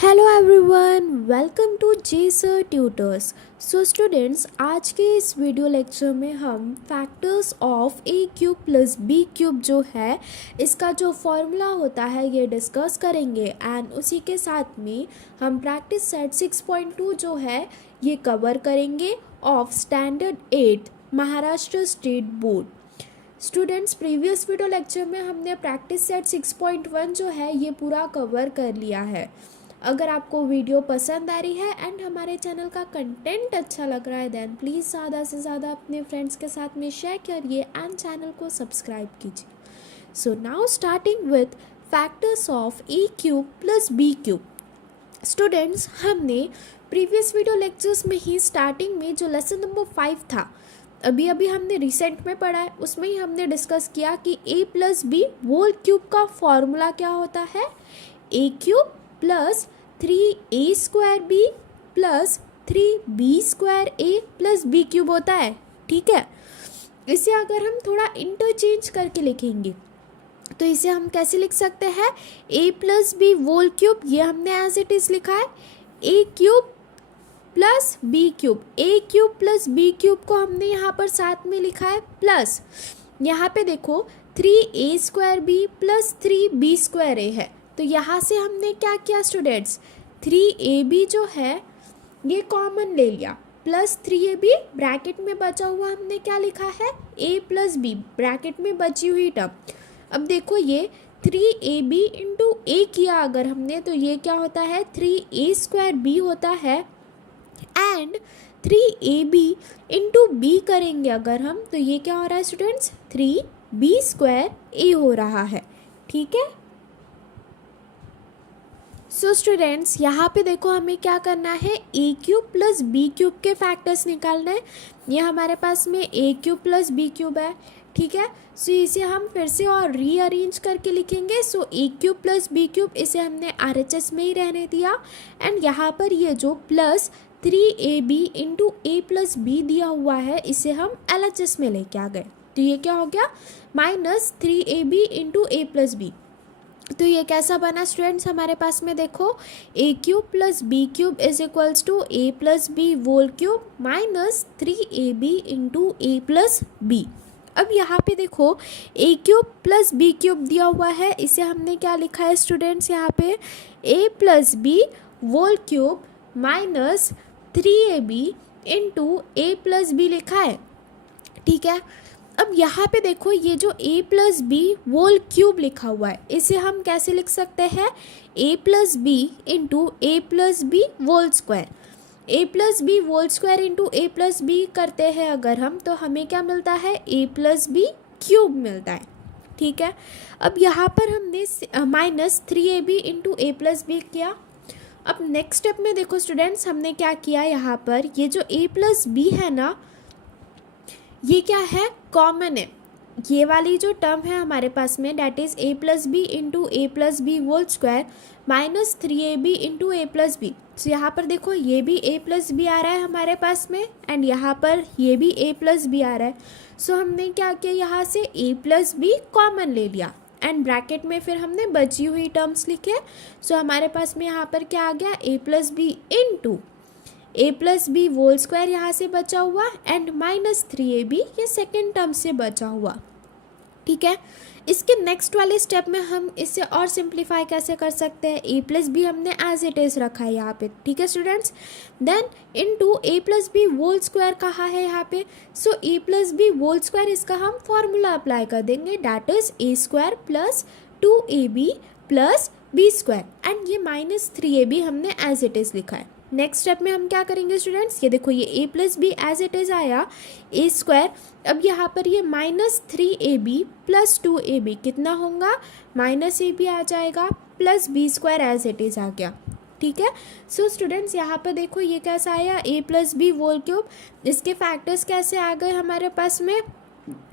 Hello everyone, welcome to J sir tutors. So students, आज के इस वीडियो लेक्चर में हम factors of a cube plus B cube जो है इसका जो फॉर्मूला होता है ये डिस्कस करेंगे एंड उसी के साथ में हम प्रैक्टिस सेट 6.2 जो है ये कवर करेंगे of standard 8 Maharashtra state board. Students, previous video lecture में हमने प्रैक्टिस सेट 6.1 जो है ये पूरा कवर कर लिया है। अगर आपको वीडियो पसंद आ रही है एंड हमारे चैनल का कंटेंट अच्छा लग रहा है देन प्लीज़ ज़्यादा से ज़्यादा अपने फ्रेंड्स के साथ में शेयर करिए एंड चैनल को सब्सक्राइब कीजिए। So now starting with factors of a cube plus B cube. Students, हमने प्रीवियस वीडियो लेक्चर्स में ही स्टार्टिंग में जो लेसन नंबर 5 था अभी हमने रिसेंट में पढ़ा है उसमें ही हमने डिस्कस किया कि a plus B whole cube का फॉर्मूला क्या होता है। ए cube plus 3a square B plus 3b square ए प्लस बी क्यूब होता है। ठीक है, इसे अगर हम थोड़ा इंटरचेंज करके लिखेंगे तो इसे हम कैसे लिख सकते हैं, a plus B whole cube, ये हमने एज इट इज़ लिखा है। a cube plus B cube, a cube plus B cube को हमने यहाँ पर साथ में लिखा है प्लस यहाँ पे देखो 3a square B plus 3b square A है। तो यहाँ से हमने क्या किया स्टूडेंट्स, 3ab जो है ये कॉमन ले लिया प्लस 3ab ब्रैकेट में बचा हुआ हमने क्या लिखा है, a प्लस बी ब्रैकेट में बची हुई टर्म। अब देखो ये 3ab इंटू ए किया अगर हमने तो ये क्या होता है 3a स्क्वायर बी होता है एंड 3ab इंटू बी करेंगे अगर हम तो ये क्या हो रहा है स्टूडेंट्स 3b स्क्वायर ए हो रहा है। ठीक है, सो स्टूडेंट्स यहाँ पे देखो हमें क्या करना है, ए क्यूब प्लस बी क्यूब के फैक्टर्स निकालना है। ये हमारे पास में ए क्यूब प्लस बी क्यूब है। ठीक है, सो इसे हम फिर से और रीअरेंज करके लिखेंगे। सो ए क्यूब प्लस बी क्यूब इसे हमने RHS में ही रहने दिया एंड यहाँ पर ये जो प्लस 3ab इंटू ए प्लस बी दिया हुआ है इसे हम LHS में लेके आ गए। तो ये क्या हो गया माइनस 3ab इंटू ए प्लस बी। तो ये कैसा बना स्टूडेंट्स, हमारे पास में देखो A cube plus B cube is equals to A plus B whole cube minus 3ab into A plus B. अब यहाँ पे देखो A cube plus B cube दिया हुआ है इसे हमने क्या लिखा है स्टूडेंट्स, यहाँ पे A plus B whole cube minus 3ab into A plus B लिखा है। ठीक है, अब यहाँ पे देखो ये जो a plus B whole cube लिखा हुआ है इसे हम कैसे लिख सकते हैं, a plus B into A plus B whole square. A plus B whole square into A plus b करते हैं अगर हम तो हमें क्या मिलता है, a प्लस बी क्यूब मिलता है। ठीक है, अब यहाँ पर हमने माइनस 3ab इंटू ए प्लस बी किया। अब नेक्स्ट स्टेप में देखो स्टूडेंट्स हमने क्या किया, यहाँ पर ये जो a प्लस बी है ना ये क्या है, कॉमन है। ये वाली जो टर्म है हमारे पास में that is A plus B into A plus B whole square minus 3ab into A plus B. So यहाँ पर देखो ये भी a प्लस बी आ रहा है हमारे पास में एंड यहाँ पर ये भी a प्लस बी आ रहा है। सो हमने क्या किया, यहाँ से a प्लस बी कॉमन ले लिया एंड ब्रैकेट में फिर हमने बची हुई टर्म्स लिखे। सो हमारे पास में यहाँ पर क्या आ गया, a plus B into A plus B whole square यहाँ से बचा हुआ एंड माइनस 3ab ये सेकेंड टर्म से बचा हुआ। ठीक है, इसके नेक्स्ट वाले स्टेप में हम इसे और सिंप्लीफाई कैसे कर सकते हैं, ए प्लस बी हमने एज इट इज़ रखा है यहाँ पे। ठीक है students, then into a plus B whole square कहा है यहाँ पे। So a plus B whole square इसका हम फॉर्मूला अप्लाई कर देंगे that is a square plus 2ab plus B square and ये माइनस 3ab हमने एज इट इज़ लिखा है। नेक्स्ट स्टेप में हम क्या करेंगे स्टूडेंट्स, ये देखो ये a plus b as it is आया ए स्क्वायर। अब यहाँ पर ये माइनस 3ab प्लस 2ab कितना होगा, माइनस ab आ जाएगा plus B square as it is आ गया। ठीक है, सो स्टूडेंट्स यहाँ पर देखो ये कैसा आया, a plus B whole cube, इसके फैक्टर्स कैसे आ गए हमारे पास में,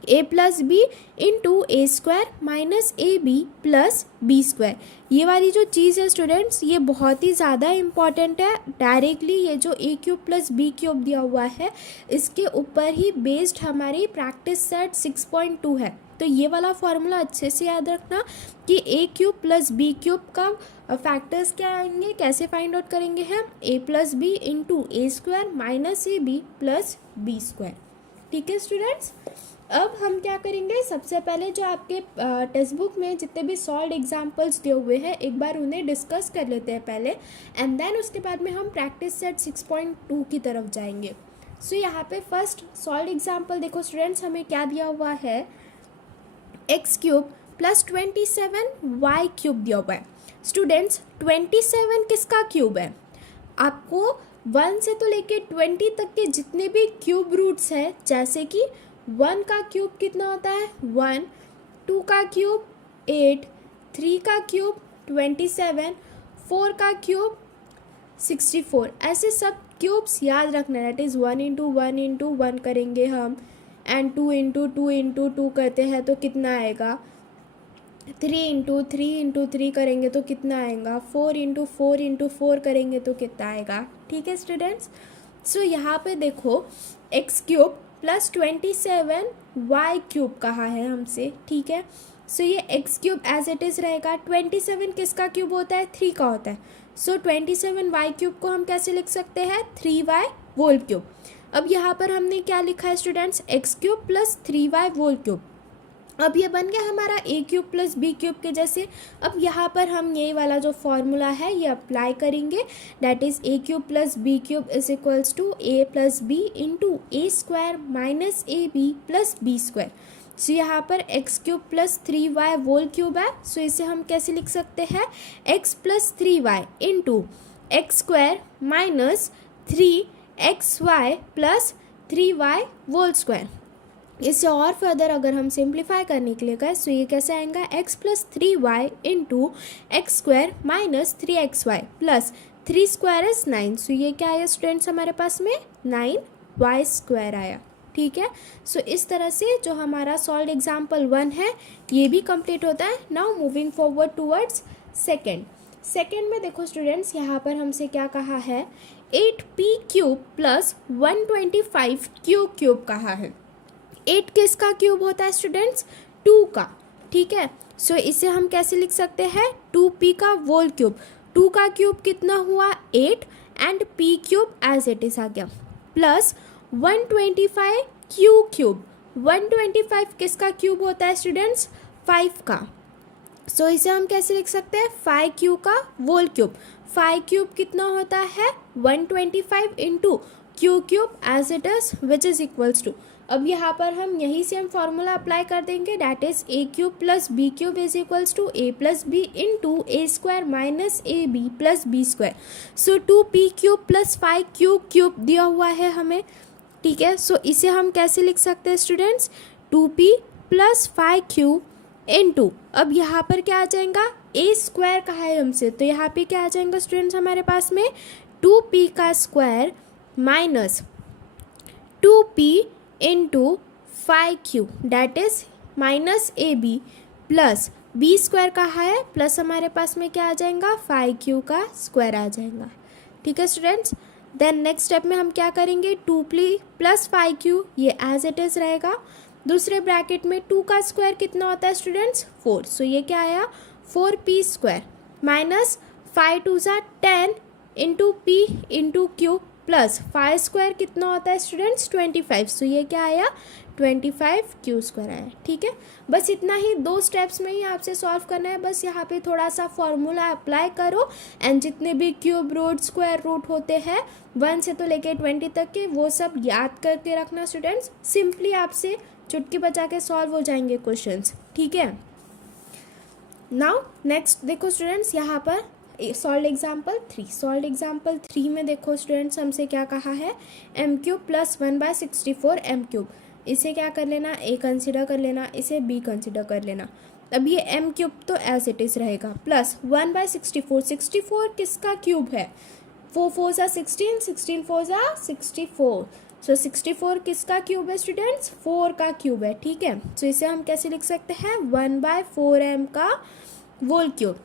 a plus B into A square minus A B plus B square. ये वाली जो चीज़ है स्टूडेंट्स ये बहुत ही ज़्यादा इम्पॉर्टेंट है। डायरेक्टली ये जो ए क्यूब प्लस बी क्यूब दिया हुआ है इसके ऊपर ही बेस्ड हमारी प्रैक्टिस सेट 6.2 है। तो ये वाला फॉर्मूला अच्छे से याद रखना कि A cube plus B cube का फैक्टर्स क्या आएंगे, कैसे फाइंड आउट करेंगे हम, A plus B into A square minus A B plus B square. ठीक है स्टूडेंट्स, अब हम क्या करेंगे, सबसे पहले जो आपके टेक्स्ट बुक में जितने भी सॉल्व एग्जाम्पल्स दिए हुए हैं एक बार उन्हें डिस्कस कर लेते हैं पहले, एंड देन उसके बाद में हम प्रैक्टिस सेट 6.2 की तरफ जाएंगे। सो यहाँ पे फर्स्ट सॉल्व एग्जाम्पल देखो स्टूडेंट्स, हमें क्या दिया हुआ है, x cube plus 27 y cube दिया हुआ है। स्टूडेंट्स 27 किसका क्यूब है, आपको 1 से तो लेके 20 तक के जितने भी क्यूब रूट्स हैं, जैसे कि 1 का क्यूब कितना होता है 1, 2 का क्यूब 8, 3 का क्यूब 27, 4 का क्यूब 64, ऐसे सब क्यूब्स याद रखना। दैट इज़ 1 इंटू 1 इंटू 1 करेंगे हम, एंड 2 इंटू 2 इंटू 2 करते हैं तो कितना आएगा, 3 इंटू 3 इंटू 3 करेंगे तो कितना आएगा, 4 इंटू 4 इंटू 4 करेंगे तो कितना आएगा। ठीक है स्टूडेंट्स, सो यहाँ पे देखो x cube plus 27 y cube कहा है हमसे। ठीक है, सो ये x cube as it is रहेगा। 27 किसका क्यूब होता है, 3 का होता है। सो 27 वाई क्यूब को हम कैसे लिख सकते हैं, 3y होल क्यूब। अब यहाँ पर हमने क्या लिखा है students, x cube plus 3y whole cube. अब ये बन गया हमारा a cube plus B cube के जैसे। अब यहाँ पर हम ये वाला जो फॉर्मूला है ये अप्लाई करेंगे, that is A cube plus B cube is equals to A plus B into A square minus A B plus B square. So यहाँ पर X cube plus 3y whole cube है, so इसे हम कैसे लिख सकते हैं, X plus 3y into X square minus 3xy plus 3y whole square. इससे और फर्दर अगर हम सिंप्लीफाई करने के लिए कहें सो ये कैसे आएगा, x plus 3y into X square minus 3xy plus 3 square is 9। सो ये क्या आया स्टूडेंट्स हमारे पास में 9y स्क्वायर आया। ठीक है, सो इस तरह से जो हमारा सॉल्व एग्जाम्पल 1 है ये भी कंप्लीट होता है। Now moving forward towards second में देखो स्टूडेंट्स, यहाँ पर हमसे क्या कहा है, 8p क्यूब प्लस 125 क्यूब कहा है। 8 किसका क्यूब होता है स्टूडेंट्स, 2 का। ठीक है, सो इसे हम कैसे लिख सकते हैं, 2p का होल क्यूब। 2 का क्यूब कितना हुआ 8 and p cube as it is आ गया, प्लस 125 क्यूब। 125 किसका क्यूब होता है स्टूडेंट्स, 5 का। सो इसे हम कैसे लिख सकते हैं, 5q का होल क्यूब। 5 क्यूब कितना होता है 125 into q cube as it is which is equals to, अब यहाँ पर हम यही से हम फॉर्मूला अप्लाई कर देंगे, that is a cube plus B cube is equals to A plus B into A square minus A B plus B square. So 2p cube plus 5q cube दिया हुआ है हमें। ठीक है, सो इसे हम कैसे लिख सकते हैं students, 2p plus 5q into, अब यहाँ पर क्या आ जाएगा, ए स्क्वायर कहा है हमसे, तो यहाँ पे क्या आ जाएगा स्टूडेंट्स हमारे पास में 2p का square minus 2p into 5q that is minus A B plus B square कहा है, प्लस हमारे पास में क्या आ जाएगा 5q का स्क्वायर आ जाएगा। ठीक है स्टूडेंट्स, देन नेक्स्ट स्टेप में हम क्या करेंगे, 2p प्लस 5q ये एज इट इज रहेगा। दूसरे ब्रैकेट में 2 का स्क्वायर कितना होता है स्टूडेंट्स 4, सो ये क्या आया 4p square minus 5 2 10 into p into q plus 5 square कितना होता है स्टूडेंट्स 25, सो ये क्या आया 25q स्क्वायर आया। ठीक है, बस इतना ही 2 स्टेप्स में ही आपसे सॉल्व करना है। बस यहाँ पे थोड़ा सा फॉर्मूला अप्लाई करो एंड जितने भी क्यूब रूट स्क्वायर रूट होते हैं 1 से तो लेके 20 तक के वो सब याद करके रखना स्टूडेंट्स। सिंपली आपसे चुटकी बजा के सॉल्व हो जाएंगे क्वेश्चंस। ठीक है, नाउ नेक्स्ट देखो स्टूडेंट्स, यहाँ पर सॉल्व एग्जाम्पल 3 में देखो स्टूडेंट्स हमसे क्या कहा है, m cube plus 1/64 m cube. इसे क्या कर लेना, ए कंसिडर कर लेना, इसे बी कंसिडर कर लेना। अब ये एम क्यूब तो एज इट इज़ रहेगा, प्लस 1/64, 64 किसका क्यूब है, 4 4 16, 16 4 64, सो 64 किसका क्यूब है स्टूडेंट्स, 4 का क्यूब है। ठीक है, सो इसे हम कैसे लिख सकते हैं 1/4m का होल क्यूब।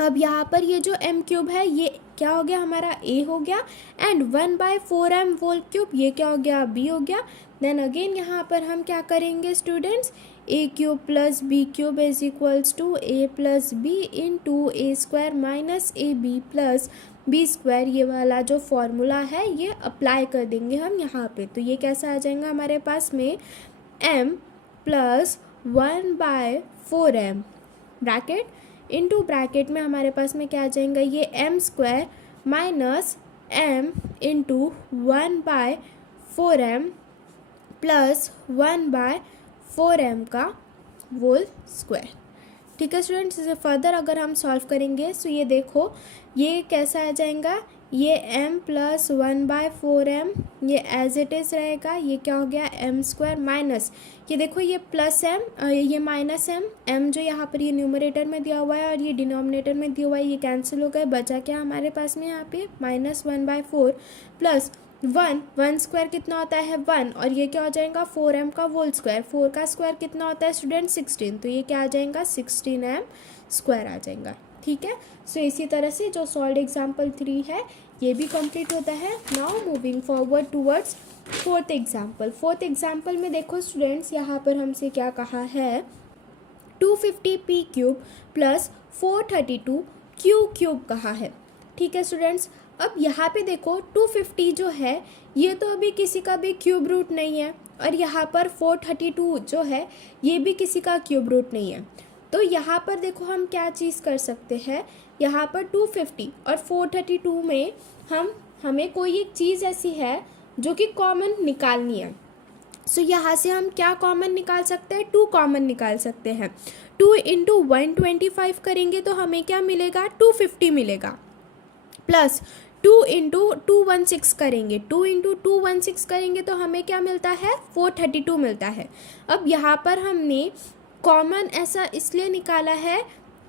अब यहाँ पर ये जो m क्यूब है ये क्या हो गया हमारा a हो गया, एंड 1/4m होल क्यूब ये क्या हो गया b हो गया। देन अगेन यहाँ पर हम क्या करेंगे students, a cube plus B cube is equals to A plus B into A square minus A B plus B square, ये वाला जो फॉर्मूला है ये अप्लाई कर देंगे हम यहाँ पे। तो ये कैसा आ जाएगा हमारे पास में m plus 1/4m bracket into bracket में हमारे पास में क्या आ जाएगा, ये m square minus m into 1/4m plus 1/4m का होल स्क्वायर। ठीक है स्टूडेंट्स, इसे फर्दर अगर हम सॉल्व करेंगे तो ये देखो ये कैसा आ जाएगा, ये m प्लस 1/4m ये एज इट इज़ रहेगा, ये क्या हो गया m स्क्वायर माइनस ये देखो ये प्लस m ये माइनस m जो यहाँ पर ये न्यूमरेटर में दिया हुआ है और ये डिनोमिनेटर में दिया हुआ है ये कैंसिल हो गए, बचा क्या हमारे पास में यहाँ पे -1/4 प्लस 1 स्क्वायर कितना होता है 1 और ये क्या हो जाएगा 4m का होल स्क्वायर, 4 का स्क्वायर कितना होता है स्टूडेंट 16, तो ये क्या आ जाएगा 16m स्क्वायर आ जाएगा। ठीक है, सो इसी तरह से जो सॉल्व एग्जाम्पल 3 है ये भी कंप्लीट होता है। Now moving forward towards fourth example. Fourth example में देखो स्टूडेंट्स यहाँ पर हमसे क्या कहा है 250p cube plus 432 Q cube कहा है। ठीक है स्टूडेंट्स, अब यहाँ पे देखो 250 जो है ये तो अभी किसी का भी क्यूब रूट नहीं है और यहाँ पर 432 जो है ये भी किसी का क्यूब रूट नहीं है। तो यहाँ पर देखो हम क्या चीज़ कर सकते हैं, यहाँ पर 250 और 432 में हमें कोई एक चीज़ ऐसी है जो कि कॉमन निकालनी है। सो यहाँ से हम क्या कॉमन निकाल सकते हैं, 2 कॉमन निकाल सकते हैं। 2 इंटू 125 करेंगे तो हमें क्या मिलेगा 250 मिलेगा, प्लस 2 इंटू 216 करेंगे, 2 इंटू 216 करेंगे तो हमें क्या मिलता है 432 मिलता है। अब यहाँ पर हमने कॉमन ऐसा इसलिए निकाला है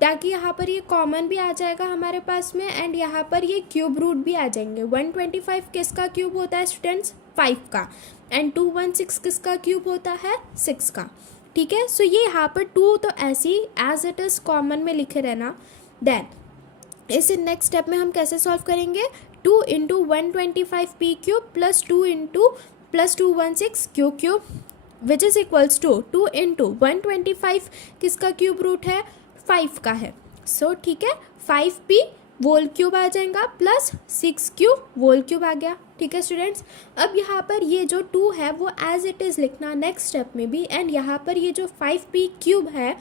ताकि यहाँ पर ये कॉमन भी आ जाएगा हमारे पास में एंड यहाँ पर ये क्यूब रूट भी आ जाएंगे। 125 किसका क्यूब होता है स्टूडेंट्स 5 का एंड 216 किसका क्यूब होता है 6 का। ठीक है, सो ये यहाँ पर 2 तो ऐसी एज इट इज़ कॉमन में लिखे रहना। देन इस नेक्स्ट स्टेप में हम कैसे सॉल्व करेंगे 2 into 125p cube plus 2 into plus 216 q cube which is equals to 2 into 125 किसका क्यूब रूट है 5 का है। सो ठीक है 5p वोल क्यूब आ जाएगा प्लस 6q वोल क्यूब आ गया। ठीक है स्टूडेंट्स, अब यहाँ पर ये जो 2 है वो एज इट इज़ लिखना नेक्स्ट स्टेप में भी एंड यहाँ पर ये जो 5p क्यूब है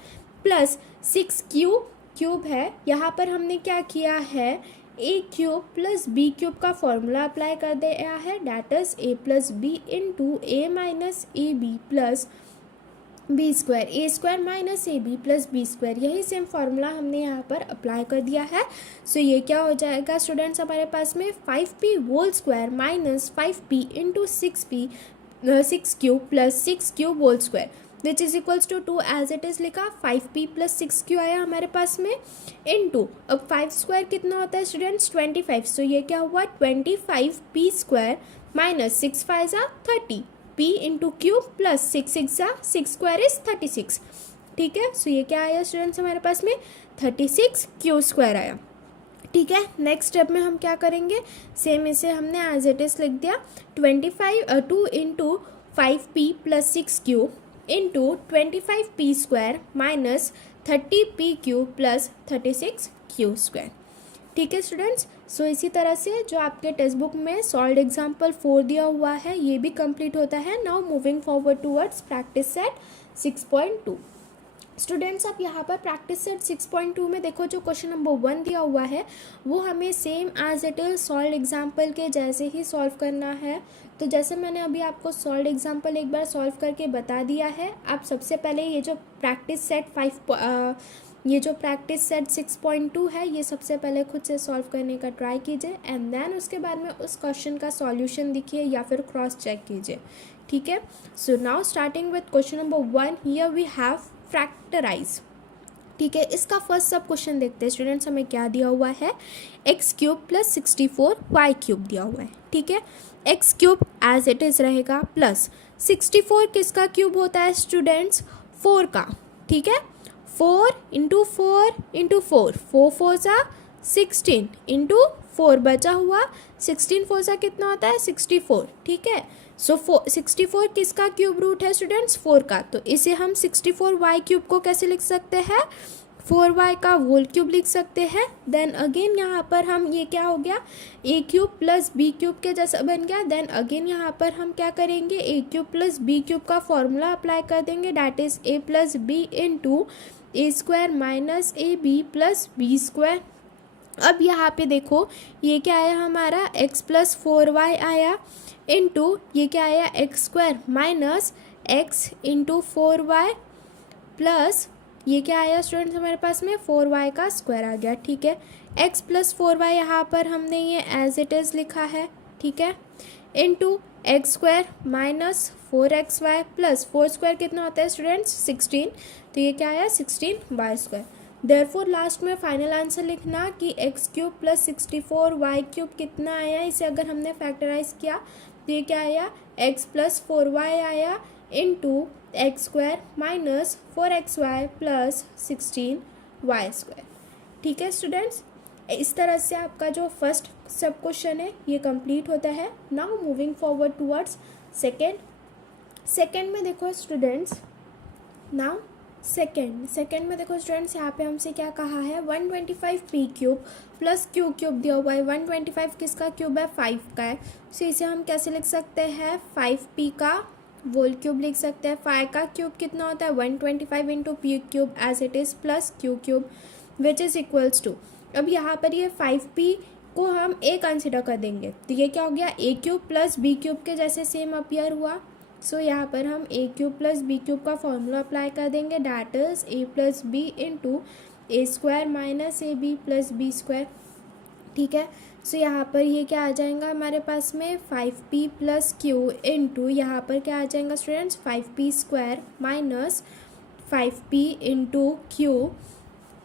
प्लस 6q क्यूब है, यहाँ पर हमने क्या किया है ए क्यूब प्लस बी क्यूब का फॉर्मूला अप्लाई कर दिया है, that is a plus B into a minus A B plus B square, a square minus A B plus B square, यही सेम फार्मूला हमने यहाँ पर अप्लाई कर दिया है। सो ये क्या हो जाएगा स्टूडेंट्स हमारे पास में 5p whole square minus 5p into 6q plus 6q whole square which is equals to 2 as it is लिखा 5p प्लस 6q आया हमारे पास में इंटू अब 5 स्क्वायर कितना होता है स्टूडेंट्स 25। सो ये क्या हुआ 25p square minus 6 5 30 p into cube plus 6 6 square is 36। ठीक है, सो ये क्या आया स्टूडेंट्स हमारे पास में 36 क्यू स्क्वायर आया। ठीक है, नेक्स्ट स्टेप में हम क्या करेंगे सेम इसे हमने एज इट इज़ लिख दिया 2 into 5p plus 6q into 25p square minus 30p cube plus 36q square. ठीक है स्टूडेंट्स, सो इसी तरह से जो आपके टेक्स्ट बुक में सॉल्व एग्जाम्पल 4 दिया हुआ है ये भी कंप्लीट होता है। Now moving forward towards practice set 6.2। Students अब यहाँ पर प्रैक्टिस सेट 6.2 में देखो जो क्वेश्चन नंबर 1 दिया हुआ है वो हमें same as it is solve example के जैसे ही सॉल्व करना है। तो जैसे मैंने अभी आपको सॉल्व एग्जाम्पल एक बार सॉल्व करके बता दिया है, आप सबसे पहले ये जो प्रैक्टिस सेट 6.2 है ये सबसे पहले खुद से सॉल्व करने का ट्राई कीजिए एंड देन उसके बाद में उस क्वेश्चन का सॉल्यूशन दिखिए या फिर क्रॉस चेक कीजिए। ठीक है, so now starting with question number 1 here we have factorise. ठीक है, इसका फर्स्ट सब क्वेश्चन देखते हैं स्टूडेंट्स हमें क्या दिया हुआ है x cube plus 64 y cube दिया हुआ है। ठीक है, x cube as it is रहेगा प्लस 64 किसका क्यूब होता है स्टूडेंट्स 4 का। ठीक है, 4 इंटू 4 इंटू 4 4 4 सा 16 इंटू 4 बचा हुआ 16 4 सा कितना होता है 64। ठीक है, सो 64 किसका क्यूब रूट है स्टूडेंट्स? 4 का। तो इसे हम 64y क्यूब को कैसे लिख सकते हैं? 4y का होल क्यूब लिख सकते हैं। देन अगेन यहाँ पर हम, ये क्या हो गया, ए क्यूब प्लस बी क्यूब के जैसा बन गया। देन अगेन यहाँ पर हम क्या करेंगे, a cube plus B cube का फॉर्मूला अप्लाई कर देंगे, that is a plus B into A square minus A B plus B square. अब यहाँ पे देखो ये क्या आया हमारा, x प्लस 4y आया इंटू ये क्या आया, x square minus x into 4y plus ये क्या आया स्टूडेंट्स हमारे पास में, 4y का स्क्वायर आ गया। ठीक है, x प्लस 4y यहाँ पर हमने ये एज इट इज़ लिखा है। ठीक है, into X square minus 4xy plus 4 square कितना होता है स्टूडेंट्स, 16। तो ये क्या आया, 16y स्क्वायर। देयरफॉर लास्ट में फाइनल आंसर लिखना कि x cube plus 64y cube कितना आया। इसे अगर हमने फैक्टराइज किया तो ये क्या आया, x प्लस 4y आया into X square minus 4xy plus 16y square. ठीक है स्टूडेंट्स, इस तरह से आपका जो फर्स्ट सब क्वेश्चन है ये कंप्लीट होता है। Now moving forward towards second में देखो स्टूडेंट्स, नाउ सेकेंड में देखो स्टूडेंट्स, यहाँ पे हमसे क्या कहा है, 125 P cube plus Q cube दिया हुआ है। 125 किसका क्यूब है, 5 का है। सो इसे हम कैसे लिख सकते हैं, 5p का होल क्यूब लिख सकते हैं। 5 का क्यूब कितना होता है, 125 into p cube as it is plus Q cube which is equals to, अब यहाँ पर ये 5p को हम a कंसिडर कर देंगे तो ये क्या हो गया, a cube plus B cube के जैसे सेम अपीयर हुआ। सो यहाँ पर हम a cube plus B cube का फॉर्मूला अप्लाई कर देंगे, that is a plus B into A square minus A B plus B square. ठीक है, सो यहाँ पर ये क्या आ जाएगा हमारे पास में, 5p प्लस क्यू इंटू यहाँ पर क्या आ जाएगा students, 5p square minus 5p into Q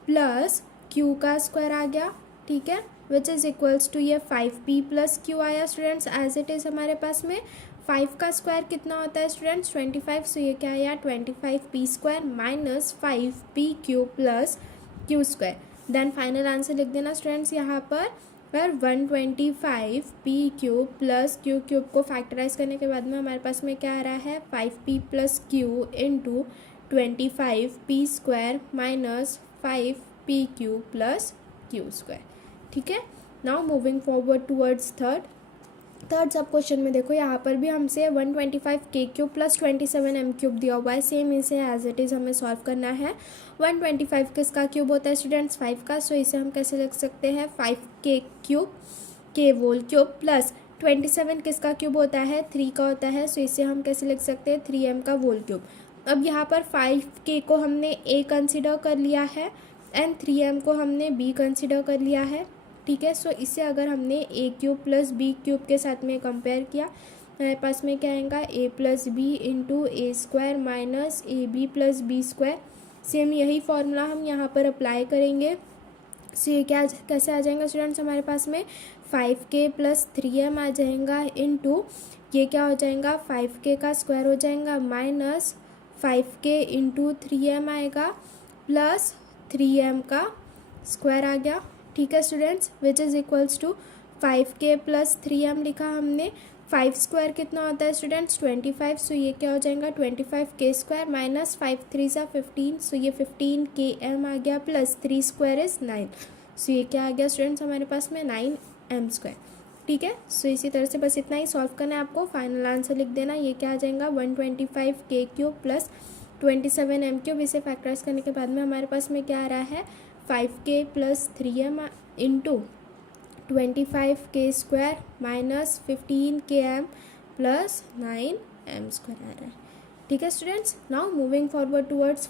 plus Q का स्क्वायर आ गया। ठीक है, विच इज़ इक्वल्स टू ये 5p प्लस क्यू आया स्टूडेंट्स एज इट इज़ हमारे पास में। 5 का स्क्वायर कितना होता है स्टूडेंट्स, 25। सो ये क्या आया, 25p square minus 5p q plus q square. Then final answer लिख देना स्टूडेंट्स यहाँ पर 125p cube plus Q cube को फैक्टराइज करने के बाद में हमारे पास में क्या आ रहा है, 5p plus Q into 25p square minus 5p q plus q square. ठीक है, now moving forward towards third सब क्वेश्चन में देखो यहाँ पर भी हमसे 125k cube plus 27m cube दिया हुआ है। सेम इसे एज इट इज़ हमें सॉल्व करना है। 125 किसका क्यूब होता है स्टूडेंट्स, 5 का। सो इसे हम कैसे लिख सकते हैं, 5k क्यूब के होल क्यूब प्लस 27 किसका क्यूब होता है, 3 का होता है। सो इसे हम कैसे लिख सकते हैं, 3m का होल क्यूब। अब यहाँ पर 5k को हमने a कंसिडर कर लिया है एंड 3m को हमने b कंसिडर कर लिया है। ठीक है, सो इसे अगर हमने ए क्यूब प्लस बी क्यूब के साथ में कंपेयर किया हमारे पास में क्या आएगा, A plus B into A square minus A B plus B square. Same यही फॉर्मूला हम यहाँ पर अप्लाई करेंगे। सो ये क्या कैसे आ जाएगा स्टूडेंट्स हमारे पास में, 5k प्लस 3m आ जाएगा इंटू ये क्या हो जाएगा, 5k का स्क्वायर हो जाएगा माइनस 5k इंटू 3m आएगा प्लस 3m का स्क्वायर आ गया। ठीक है students, which is equals to 5k plus 3m लिखा हमने। 5 स्क्वायर कितना होता है स्टूडेंट्स, 25। सो ये क्या हो जाएगा, 25k स्क्वायर माइनस 5 3 सा 15। सो ये 15km आ गया प्लस 3 स्क्वायर इज़ 9। सो ये क्या आ गया स्टूडेंट्स हमारे पास में, 9m स्क्वायर। ठीक है, सो इसी तरह से बस इतना ही सॉल्व करना है आपको। फाइनल आंसर लिख देना, ये क्या आ जाएगा, 125k cube plus 27m cube. इसे फैक्टराइज करने के बाद में हमारे पास में क्या आ रहा है, 5k plus 3m into 25k square minus 15km plus 9m square आ रहा है। ठीक है students, now moving forward towards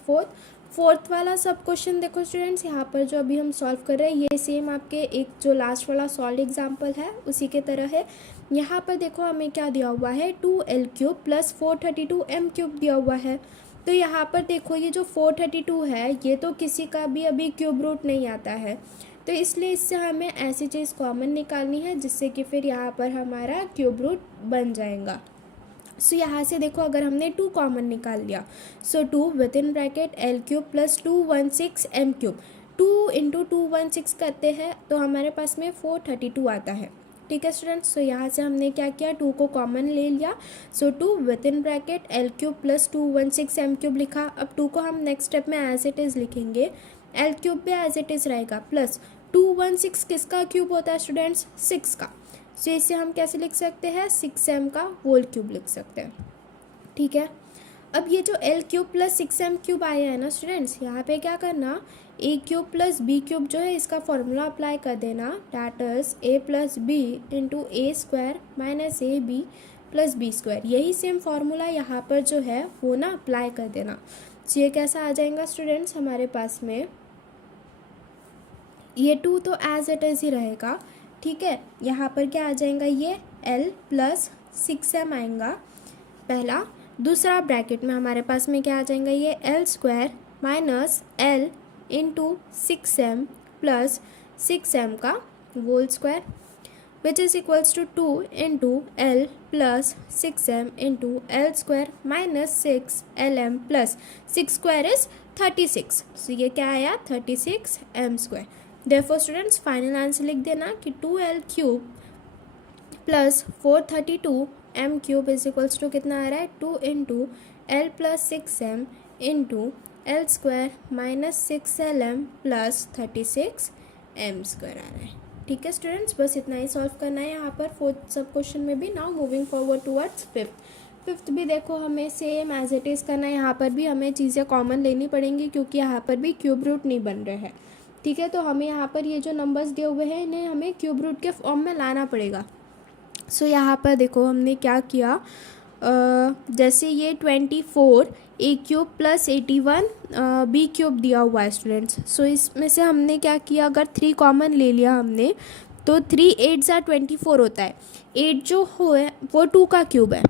fourth वाला सब क्वेश्चन देखो स्टूडेंट्स, यहाँ पर जो अभी हम सॉल्व कर रहे हैं ये सेम आपके एक जो लास्ट वाला सॉल्व एग्जाम्पल है उसी के तरह है। यहाँ पर देखो हमें क्या दिया हुआ है, 2l cube plus 432m cube दिया हुआ है। तो यहाँ पर देखो ये जो 432 है ये तो किसी का भी अभी क्यूब रूट नहीं आता है, तो इसलिए इससे हमें ऐसी चीज़ कॉमन निकालनी है जिससे कि फिर यहाँ पर हमारा क्यूब रूट बन जाएगा। सो यहाँ से देखो अगर हमने 2 कॉमन निकाल लिया, so 2 with in bracket l cube plus 216m cube, 2 into 216 करते हैं तो हमारे पास में 432 आता है। ठीक है स्टूडेंट्स। सो यहाँ से हमने क्या किया, 2 को कॉमन ले लिया। So 2 with in bracket l cube plus 216 m cube लिखा। अब 2 को हम नेक्स्ट स्टेप में एज इट इज़ लिखेंगे, एल क्यूब भी एज इट इज़ रहेगा, प्लस 216 किसका क्यूब होता है स्टूडेंट्स, 6 का। सो इसे हम कैसे लिख सकते हैं, 6m का होल क्यूब लिख सकते हैं। ठीक है, अब ये जो L cube plus 6m cube आया है ना स्टूडेंट्स, यहाँ पे क्या करना, a cube plus B cube जो है इसका फॉर्मूला अप्लाई कर देना, that is a plus B into A square minus A B plus B square. यही सेम फार्मूला यहाँ पर जो है वो ना अप्लाई कर देना। तो ये कैसा आ जाएगा स्टूडेंट्स हमारे पास में, ये 2 तो एज इट इज़ ही रहेगा। ठीक है, यहाँ पर क्या आ जाएगा, ये l प्लस 6m आएगा पहला। दूसरा ब्रैकेट में हमारे पास में क्या आ जाएगा, ये l square minus l into 6m plus 6m का whole square which is equals to 2 into l plus 6m into l square minus 6lm plus 6 square is 36। So ये क्या आया, 36m square. Therefore students final answer लिख देना कि 2l cube plus 432m cube is equals to कितना आ रहा है, 2 into l plus 6m into l square minus 6lm plus 36m square आ रहा है। ठीक है स्टूडेंट्स, बस इतना ही सॉल्व करना है यहाँ पर फोर्थ सब क्वेश्चन में भी। Now moving forward towards fifth भी देखो हमें सेम एज इट इज़ करना है। यहाँ पर भी हमें चीज़ें कॉमन लेनी पड़ेंगी क्योंकि यहाँ पर भी क्यूब रूट नहीं बन रहे हैं। ठीक है, तो हमें यहाँ पर ये जो नंबर्स दिए हुए हैं इन्हें हमें क्यूब रूट के फॉर्म में लाना पड़ेगा। सो यहाँ पर देखो हमने क्या किया, जैसे ये 24 ए क्यूब प्लस 81 बी क्यूब दिया हुआ है स्टूडेंट्स। सो इसमें से हमने क्या किया, अगर 3 कॉमन ले लिया हमने तो 3 8 ज़ा 24 होता है। 8 जो हो है वो 2 का क्यूब है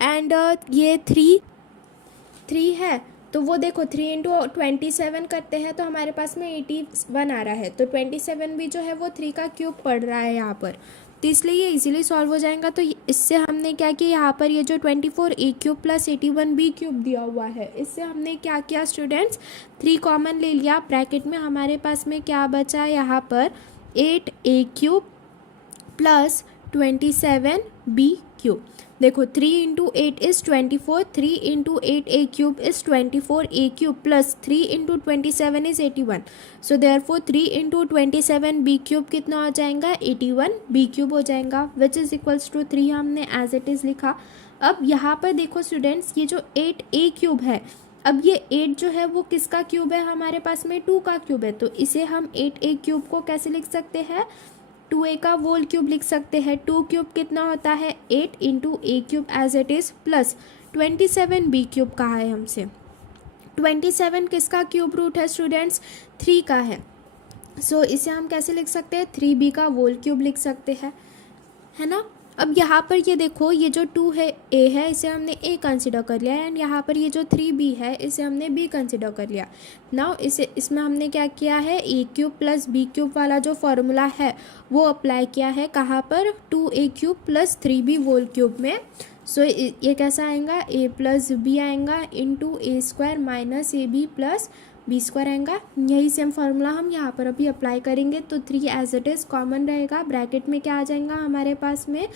एंड ये 3 है तो वो देखो 3 इंटू 27 करते हैं तो हमारे पास में 81 आ रहा है। तो 27 भी जो है वो 3 का क्यूब पड़ रहा है यहाँ पर, तो इसलिए ये इजीली सॉल्व हो जाएगा। तो इससे हमने क्या किया, यहाँ पर ये जो 24 ए क्यूब प्लस 81 बी क्यूब दिया हुआ है इससे हमने क्या किया स्टूडेंट्स, 3 कॉमन ले लिया। ब्रैकेट में हमारे पास में क्या बचा यहाँ पर, 8 a cube plus 27 b cube. देखो 3 into 8 is 24, 3 into 8 a cube is 24 A cube plus 3 into 27 is 81। So therefore 3 into 27 b cube कितना हो जाएगा, 81 बी क्यूब हो जाएगा विच इज़ इक्वल्स टू 3 हमने एज इट इज़ लिखा। अब यहाँ पर देखो स्टूडेंट्स ये जो 8 ए क्यूब है, अब ये 8 जो है वो किसका क्यूब है, हमारे पास में 2 का क्यूब है। तो इसे हम 8 ए क्यूब को कैसे लिख सकते हैं, 2a का होल क्यूब लिख सकते हैं। 2 क्यूब कितना होता है, 8 into a cube as it is plus 27 b cube कहा है हमसे। 27 किसका क्यूब रूट है स्टूडेंट्स, 3 का है। सो इसे हम कैसे लिख सकते हैं, 3b का होल क्यूब लिख सकते हैं, है ना। अब यहाँ पर ये देखो ये जो 2 है a है इसे हमने a कंसिडर कर लिया एंड यहाँ पर ये जो 3b है इसे हमने b कंसिडर कर लिया। नाउ इसमें हमने क्या किया है, a cube plus b cube वाला जो फॉर्मूला है वो अप्लाई किया है कहाँ पर, 2a cube plus 3b whole cube में। सो ये कैसा आएगा, a प्लस b आएगा into A square minus A B plus B square आएगा। यही सेम फार्मूला हम यहाँ पर अभी अप्लाई करेंगे। तो 3 एज इट इज़ कॉमन रहेगा। ब्रैकेट में क्या आ जाएगा हमारे पास में,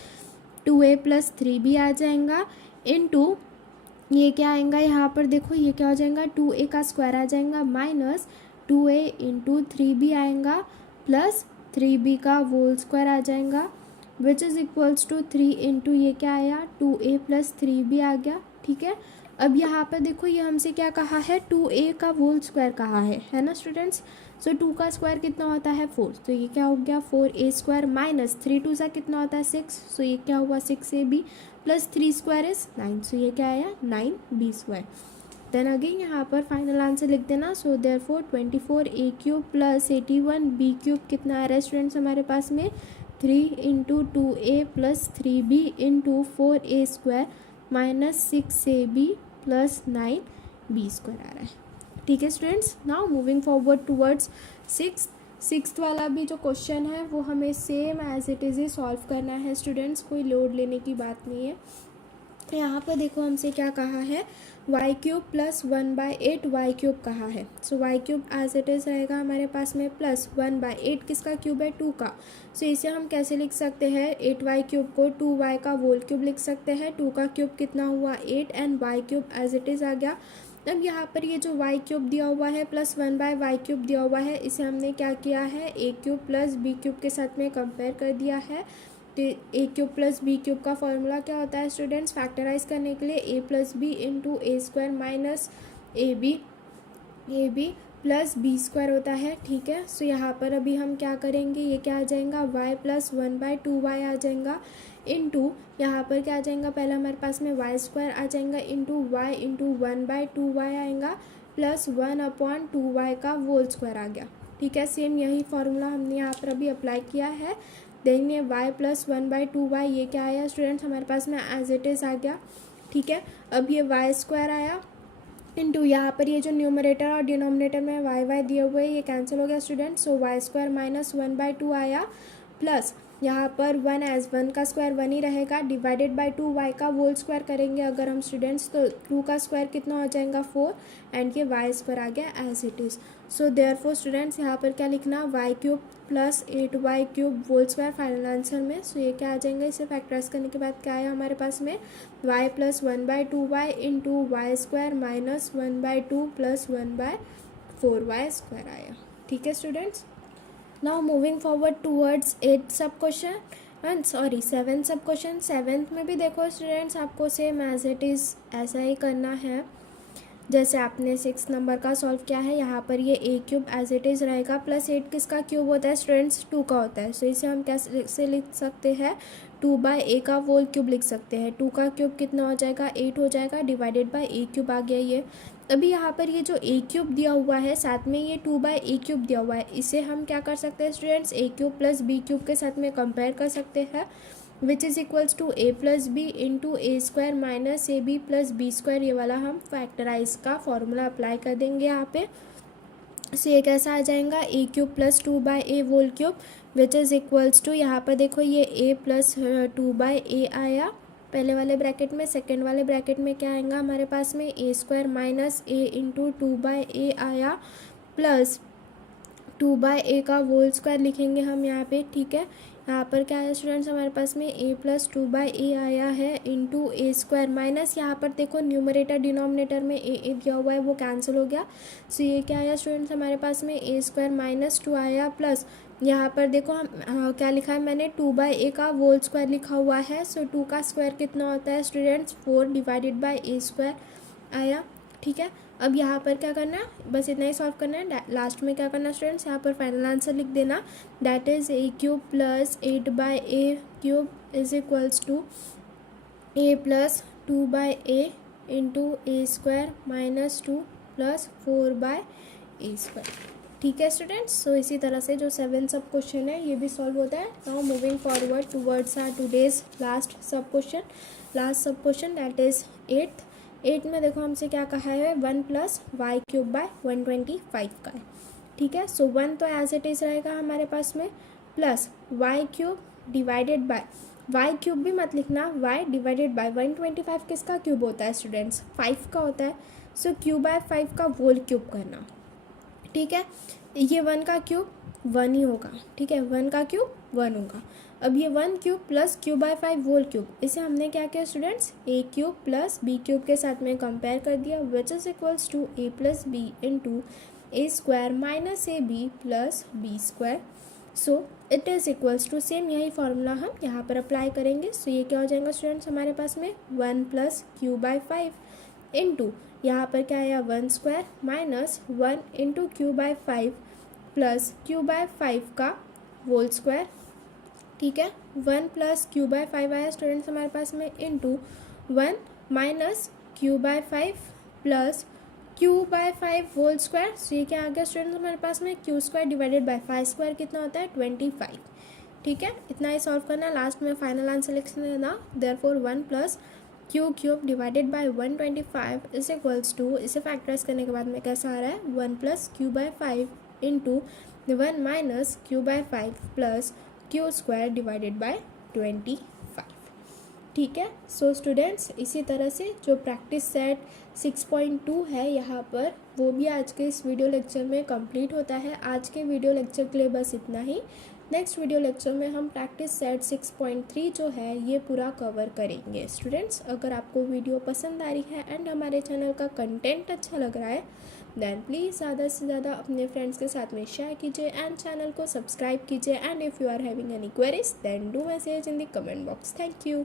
2a प्लस 3b आ जाएगा इंटू ये क्या आएगा यहाँ पर देखो ये क्या हो जाएगा, 2a का स्क्वायर आ जाएगा माइनस 2a इंटू 3b आएगा प्लस 3b का होल स्क्वायर आ जाएगा which is equals to 3 into ये क्या आया, 2a प्लस 3b आ गया। ठीक है, अब यहाँ पर देखो ये हमसे क्या कहा है, 2a का होल स्क्वायर कहा है ना स्टूडेंट्स। सो 2 का स्क्वायर कितना होता है 4, तो ये क्या हो गया 4a स्क्वायर माइनस 3 2 सा कितना होता है 6, सो ये क्या हुआ 6ab प्लस 3 स्क्वायर इज 9, सो ये क्या आया 9b स्क्वायर। देन अगेन यहाँ पर फाइनल आंसर लिख देना। सो देयरफॉर 24 ए क्यूब प्लस 81 बी क्यूब कितना आ रहा है स्टूडेंट्स हमारे पास में, 3 into 2a plus 3b into 4a square minus 6ab plus 9b square आ रहा है। ठीक है students, now moving forward towards sixth वाला भी जो क्वेश्चन है वो हमें सेम एज इट इज़ ही सॉल्व करना है स्टूडेंट्स, कोई लोड लेने की बात नहीं है। यहाँ पर देखो हमसे क्या कहा है, Y cube plus 1/8 Y cube कहा है। So Y cube as it is रहेगा हमारे पास में, प्लस 1/8 किसका क्यूब है, 2 का। सो इसे हम कैसे लिख सकते हैं, 8y क्यूब को 2y का होल क्यूब लिख सकते हैं। 2 का क्यूब कितना हुआ 8 and Y cube as it is आ गया। अब यहाँ पर ये जो वाई क्यूब दिया हुआ है प्लस 1/y क्यूब दिया हुआ है, इसे हमने क्या किया है, ए क्यूब प्लस बी क्यूब के साथ में कंपेयर कर दिया है। तो A cube plus B cube का फॉर्मूला क्या होता है स्टूडेंट्स, फैक्टराइज करने के लिए A plus B into A square minus A B plus B square होता है। ठीक है, सो यहाँ पर अभी हम क्या करेंगे, ये क्या आ जाएगा, वाई प्लस 1/2y आ जाएगा, इंटू यहाँ पर क्या आ जाएगा, पहले हमारे पास में वाई स्क्वायर आ जाएगा इंटू वाई इंटू 1/2y आएगा, प्लस 1/2y का होल स्क्वायर आ गया। ठीक है, सेम यही फॉर्मूला हमने यहाँ पर अभी अप्लाई किया है। देंगे y प्लस 1/2y, ये क्या आया स्टूडेंट्स हमारे पास में एज इट इज़ आ गया। ठीक है, अब ये वाई स्क्वायर आया इंटू यहाँ पर ये जो न्यूमरेटर और डिनोमिनेटर में वाई दिए हुए ये कैंसिल हो गया स्टूडेंट्स। सो वाई स्क्वायर माइनस 1/2 आया, प्लस यहाँ पर 1 एज 1 का स्क्वायर 1 ही रहेगा, डिवाइडेड बाई 2 वाई का होल स्क्वायर करेंगे अगर हम स्टूडेंट्स, तो 2 का स्क्वायर कितना हो जाएगा 4 एंड ये वाई स्क्वायर आ गया as it is. So therefore students यहाँ पर क्या लिखना, y cube plus 8y cube whole square final answer में। सो ये क्या आ जाएंगे, इसे फैक्टराइज करने के बाद क्या आया हमारे पास में, y plus 1/2y into y square minus 1/2 plus 1/4y square आया। ठीक है students, now moving forward towards 8 sub question and 7 सब क्वेश्चन। 7th में भी देखो स्टूडेंट्स आपको सेम एज इट इज़ ऐसा ही करना है जैसे आपने 6 नंबर का सॉल्व किया है। यहाँ पर ये ए क्यूब एज इट इज़ रहेगा, प्लस 8 किसका क्यूब होता है स्टूडेंट्स, 2 का होता है। सो इसे हम कैसे लिख सकते हैं, 2/a का होल क्यूब लिख सकते हैं। 2 का क्यूब कितना हो जाएगा, 8 हो जाएगा, डिवाइडेड बाई ए क्यूब आ गया ये। अभी यहाँ पर ये जो ए क्यूब दिया हुआ है साथ में ये 2/a क्यूब दिया हुआ है, इसे हम क्या कर सकते हैं students, a cube plus B cube के साथ में कंपेयर कर सकते हैं, which is equals to A plus B into A square minus A B plus B square. ये वाला हम फैक्टराइज का फॉर्मूला अप्लाई कर देंगे यहाँ पे। सो ये कैसा आ जाएगा, A cube plus 2/a whole cube which is equals to, यहाँ पर देखो ये a प्लस 2/a आया पहले वाले ब्रैकेट में, सेकेंड वाले ब्रैकेट में क्या आएगा हमारे पास में, ए स्क्वायर माइनस ए इंटू 2/a आया, प्लस 2/a का होल स्क्वायर लिखेंगे हम यहाँ पे। ठीक है, यहाँ पर क्या है स्टूडेंट्स हमारे पास में a प्लस 2/a आया है इंटू ए स्क्वायर माइनस, यहाँ पर देखो न्यूमरेटर डिनोमिनेटर में a दिया हुआ है वो कैंसिल हो गया। सो ये क्या आया स्टूडेंट्स हमारे पास में, ए स्क्वायर माइनस 2 आया, प्लस यहाँ पर देखो हम क्या लिखा है मैंने, 2/a का होल स्क्वायर लिखा हुआ है। सो 2 का स्क्वायर कितना होता है students, 4 divided by A square आया। ठीक है, अब यहाँ पर क्या करना है, बस इतना ही सॉल्व करना है। लास्ट में क्या करना है स्टूडेंट्स, यहाँ पर फाइनल आंसर लिख देना, that is A cube plus 8/a cube is equals to A plus 2/a into A square minus 2 plus 4/a square. ठीक है स्टूडेंट्स, सो इसी तरह से जो 7 सब क्वेश्चन है ये भी सॉल्व होता है। Now moving forward towards our today's last सब क्वेश्चन दैट इज़ 8 में देखो हमसे क्या कहा है, 1 प्लस वाई क्यूब बाय 125 का है। ठीक है, सो 1 तो एज इट इज़ रहेगा हमारे पास में, plus y cube divided by, y cube भी मत लिखना, वाई डिवाइडेड बाय 125 किसका क्यूब होता है स्टूडेंट्स, 5 का होता है। सो क्यूब बाय 5 का होल क्यूब करना। ठीक है, ये 1 का क्यूब 1 ही होगा। ठीक है, 1 का क्यूब 1 होगा। अब ये 1 cube plus cube by 5 whole cube, इसे हमने क्या किया students, a cube plus B cube के साथ में कंपेयर कर दिया, which is equals to A plus B into A square minus A B plus B square. So it is equals to, same यही फॉर्मूला हम यहाँ पर अप्लाई करेंगे। सो ये क्या हो जाएगा स्टूडेंट्स हमारे पास में, 1 प्लस क्यूब बाय 5 इंटू यहाँ पर क्या आया 1 square minus 1 into cube by 5 plus cube by 5 का होल स्क्वायर। ठीक है, 1 प्लस क्यू बाय 5 आया स्टूडेंट्स हमारे पास में, into 1 minus Q by 5 plus Q by 5 whole square. सो ये क्या आ गया स्टूडेंट्स हमारे पास में, Q square divided by 5 square कितना होता है 25। ठीक है, इतना ही सॉल्व करना, लास्ट में फाइनल आंसर लिख देना, therefore 1 plus Q cube divided by 125 is equals to, इसे फैक्टराइज करने के बाद में कैसा आ रहा है, 1 plus Q by 5 into 1 minus Q by 5 plus q square divided by 25। ठीक है। सो स्टूडेंट्स, इसी तरह से जो प्रैक्टिस सेट 6.2 है यहाँ पर, वो भी आज के इस वीडियो लेक्चर में कंप्लीट होता है। आज के वीडियो लेक्चर के लिए बस इतना ही। नेक्स्ट वीडियो लेक्चर में हम प्रैक्टिस सेट 6.3 जो है ये पूरा कवर करेंगे। स्टूडेंट्स, अगर आपको वीडियो पसंद आ रही है एंड हमारे चैनल का कंटेंट अच्छा लग रहा है, देन प्लीज़ ज़्यादा से ज़्यादा अपने फ्रेंड्स के साथ में शेयर कीजिए एंड चैनल को सब्सक्राइब कीजिए। And if you are having any queries, then do message in the comment box. Thank you.